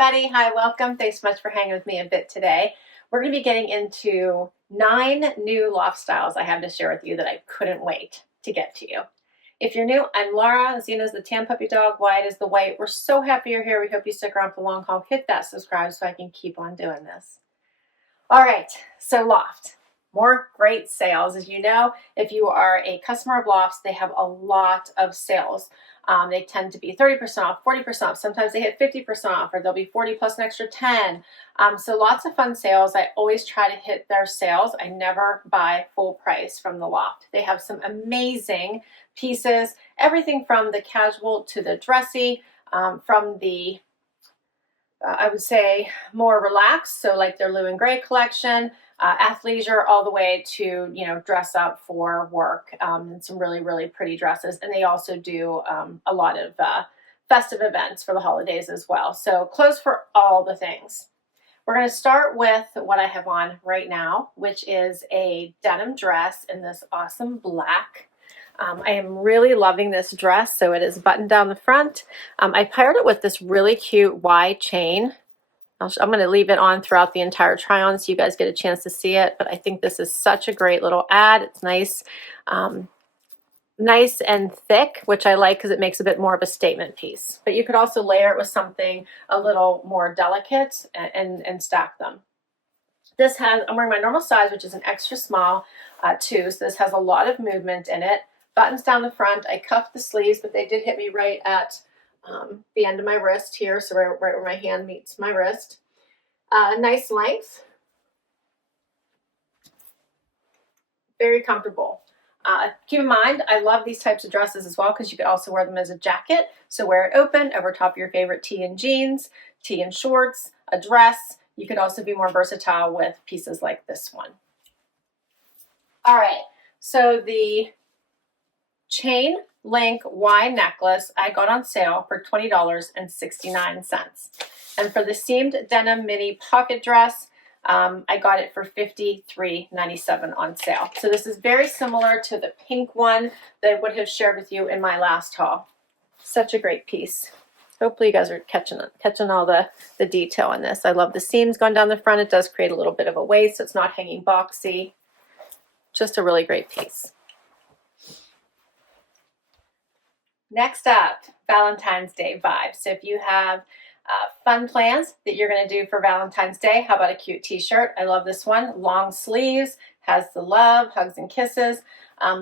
everybody. Hi, welcome. Thanks so much for hanging with me a bit today. We're going to be getting into 9 new loft styles I have to share with you that I couldn't wait to get to you. If you're new, I'm Laura. Zena's the tan puppy dog. Wyatt is the white. We're so happy you're here. We hope you stick around for the long haul. Hit that subscribe so I can keep on doing this. All right, so Loft. More great sales. As you know, if you are a customer of Lofts, they have a lot of sales. They tend to be 30% off, 40% off. Sometimes they hit 50% off, or they'll be 40 plus an extra 10. So lots of fun sales. I always try to hit their sales. I never buy full price from the Loft. They have some amazing pieces, everything from the casual to the dressy, from the I would say more relaxed, so like their Lou and Gray collection, athleisure, all the way to, you know, dress up for work, and some really, really pretty dresses. And they also do a lot of festive events for the holidays as well. So clothes for all the things. We're going to start with what I have on right now, which is a denim dress in this awesome black. I am really loving this dress. So it is buttoned down the front. I paired it with this really cute Y chain. I'm going to leave it on throughout the entire try on so you guys get a chance to see it. But I think this is such a great little ad. It's nice, nice and thick, which I like because it makes a bit more of a statement piece. But you could also layer it with something a little more delicate and stack them. This has, I'm wearing my normal size, which is an extra small too. So this has a lot of movement in it. Buttons down the front. I cuffed the sleeves, but they did hit me right at the end of my wrist here, so right where my hand meets my wrist. Nice length. Very comfortable. Keep in mind, I love these types of dresses as well because you could also wear them as a jacket. So wear it open over top of your favorite tee and jeans, tee and shorts, a dress. You could also be more versatile with pieces like this one. All right, so the chain link Y necklace I got on sale for $20.69. And for the seamed denim mini pocket dress, I got it for $53.97 on sale. So this is very similar to the pink one that I would have shared with you in my last haul. Such a great piece. Hopefully you guys are catching all the detail in this. I love the seams going down the front. It does create a little bit of a waist, so it's not hanging boxy. Just a really great piece. Next up, Valentine's Day vibes. So if you have fun plans that you're going to do for Valentine's Day, how about a cute t-shirt? I love this one. Long sleeves, has the love, hugs and kisses.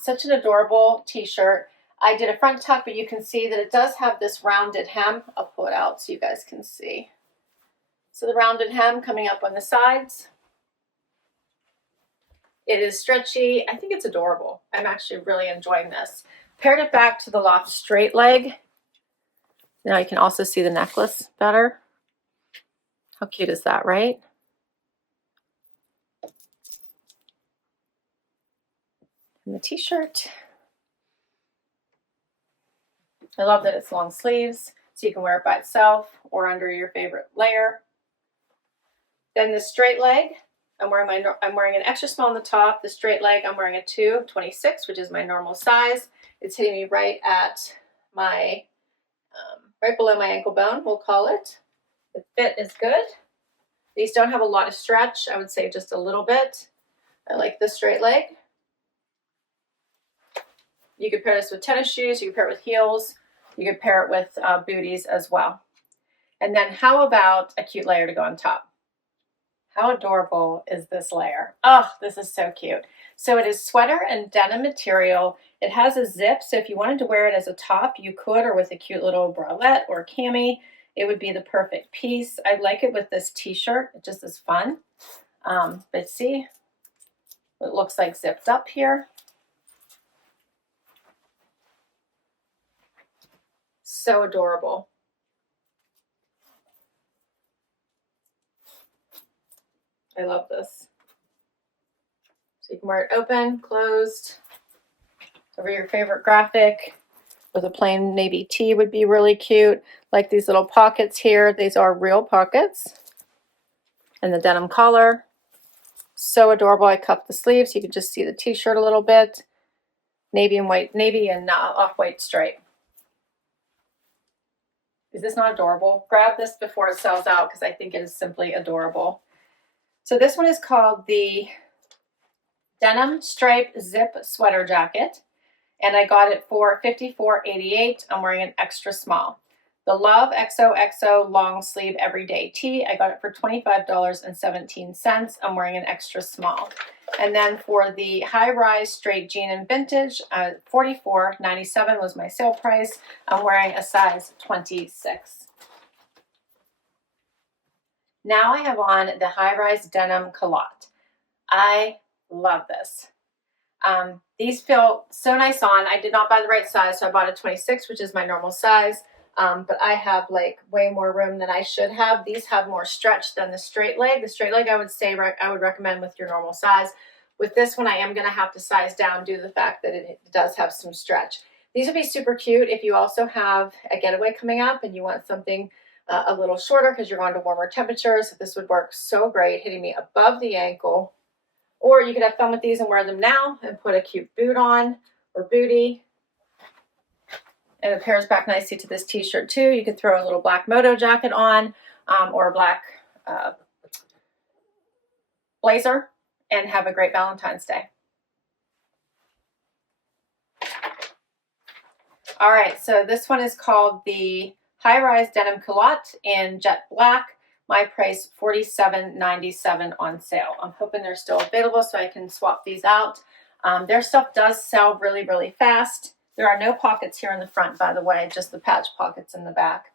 Such an adorable t-shirt. I did a front tuck, but you can see that it does have this rounded hem. I'll pull it out so you guys can see. So the rounded hem coming up on the sides. It is stretchy. I think it's adorable. I'm actually really enjoying this. Paired it back to the Loft straight leg. Now you can also see the necklace better. How cute is that, right? And the t-shirt. I love that it's long sleeves, so you can wear it by itself or under your favorite layer. Then the straight leg. I'm wearing an extra small on the top. The straight leg, I'm wearing a 226, which is my normal size. It's hitting me right at my, right below my ankle bone, we'll call it. The fit is good. These don't have a lot of stretch. I would say just a little bit. I like this straight leg. You could pair this with tennis shoes. You could pair it with heels. You could pair it with booties as well. And then how about a cute layer to go on top? How adorable is this layer? Oh, this is so cute. So it is sweater and denim material. It has a zip, so if you wanted to wear it as a top, you could, or with a cute little bralette or cami. It would be the perfect piece. I like it with this t-shirt. It just is fun. But see, it looks like zipped up here. So adorable. I love this. So you can wear it open, closed, over your favorite graphic. With a plain navy tee would be really cute. Like these little pockets here. These are real pockets. And the denim collar. So adorable. I cuffed the sleeves. You can just see the t-shirt a little bit. Navy and white, navy and off-white stripe. Is this not adorable? Grab this before it sells out because I think it is simply adorable. So this one is called the Denim Stripe Zip Sweater Jacket, and I got it for $54.88. I'm wearing an extra small. The Love XOXO Long Sleeve Everyday Tee, I got it for $25.17. I'm wearing an extra small. And then for the High Rise Straight Jean and Vintage, $44.97 was my sale price. I'm wearing a size 26. Now I have on the High Rise Denim Culotte. I love this. These feel so nice on. I did not buy the right size, so I bought a 26, which is my normal size. But I have like way more room than I should have. These have more stretch than the straight leg. The straight leg I would say I would recommend with your normal size. With this one, I am going to have to size down due to the fact that it does have some stretch. These would be super cute if you also have a getaway coming up and you want something a little shorter because you're going to warmer temperatures. This would work so great, hitting me above the ankle. Or you could have fun with these and wear them now and put a cute boot on or bootie. And it pairs back nicely to this t-shirt too. You could throw a little black moto jacket on or a black blazer and have a great Valentine's Day. All right, so this one is called the High Rise Denim Culotte in Jet Black. My price, $47.97 on sale. I'm hoping they're still available so I can swap these out. Their stuff does sell really, really fast. There are no pockets here in the front, by the way, just the patch pockets in the back.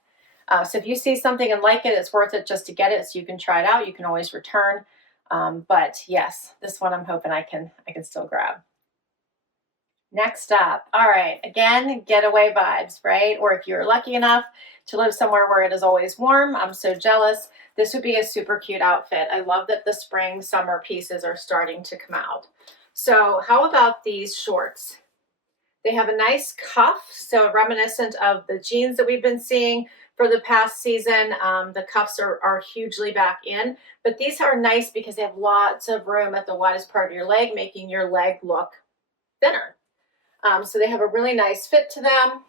So if you see something and like it, it's worth it just to get it so you can try it out. You can always return. But yes, this one I'm hoping I can still grab. Next up, all right, again, getaway vibes, right? Or if you're lucky enough to live somewhere where it is always warm, I'm so jealous. This would be a super cute outfit. I love that the spring, summer pieces are starting to come out. So how about these shorts? They have a nice cuff, so reminiscent of the jeans that we've been seeing for the past season. The cuffs are hugely back in, but these are nice because they have lots of room at the widest part of your leg, making your leg look thinner. So they have a really nice fit to them.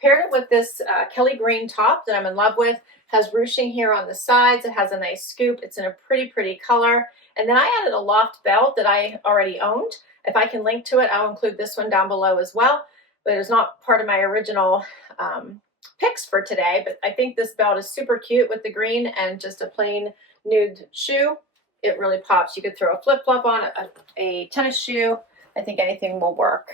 Paired it with this Kelly green top that I'm in love with. Has ruching here on the sides. It has a nice scoop. It's in a pretty, pretty color. And then I added a Loft belt that I already owned. If I can link to it, I'll include this one down below as well. But it's not part of my original picks for today. But I think this belt is super cute with the green and just a plain nude shoe. It really pops. You could throw a flip-flop on, a tennis shoe. I think anything will work.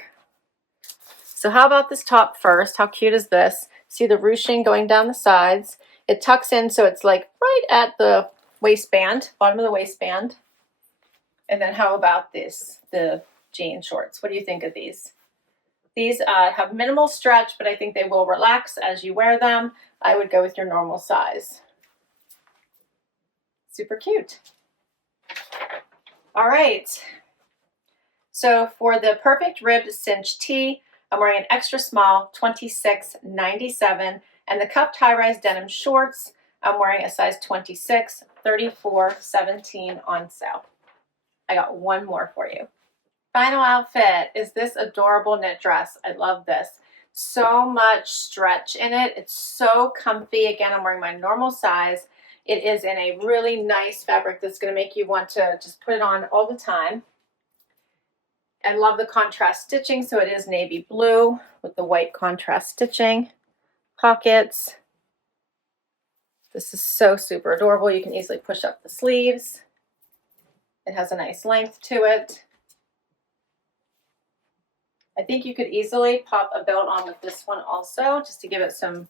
So how about this top first? How cute is this? See the ruching going down the sides. It tucks in so it's like right at the waistband, bottom of the waistband. And then how about this, the jean shorts? What do you think of these? These have minimal stretch, but I think they will relax as you wear them. I would go with your normal size. Super cute. All right. So for the perfect ribbed cinch tee, I'm wearing an extra small, $26.97, and the cuffed high-rise denim shorts, I'm wearing a size 26, $34.17 on sale. I got one more for you. Final outfit is this adorable knit dress. I love this. So much stretch in it. It's so comfy. Again, I'm wearing my normal size. It is in a really nice fabric that's going to make you want to just put it on all the time. I love the contrast stitching, so it is navy blue with the white contrast stitching. Pockets. This is so super adorable. You can easily push up the sleeves. It has a nice length to it. I think you could easily pop a belt on with this one also, just to give it some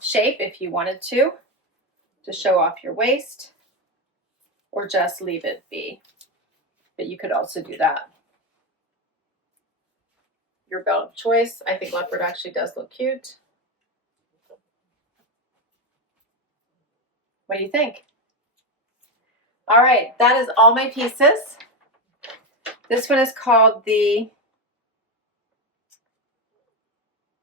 shape if you wanted to show off your waist, or just leave it be. But you could also do that. Your belt of choice. I think leopard actually does look cute. What do you think? All right, that is all my pieces. This one is called the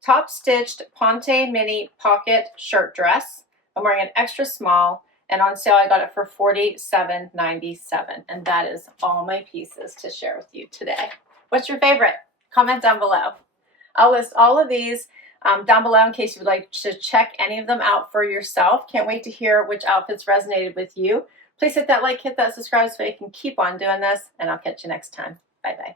Top Stitched Ponte Mini Pocket Shirt Dress. I'm wearing an extra small, and on sale I got it for $47.97. And that is all my pieces to share with you today. What's your favorite? Comment down below. I'll list all of these down below in case you would like to check any of them out for yourself. Can't wait to hear which outfits resonated with you. Please hit that like, hit that subscribe so I can keep on doing this, and I'll catch you next time. Bye-bye.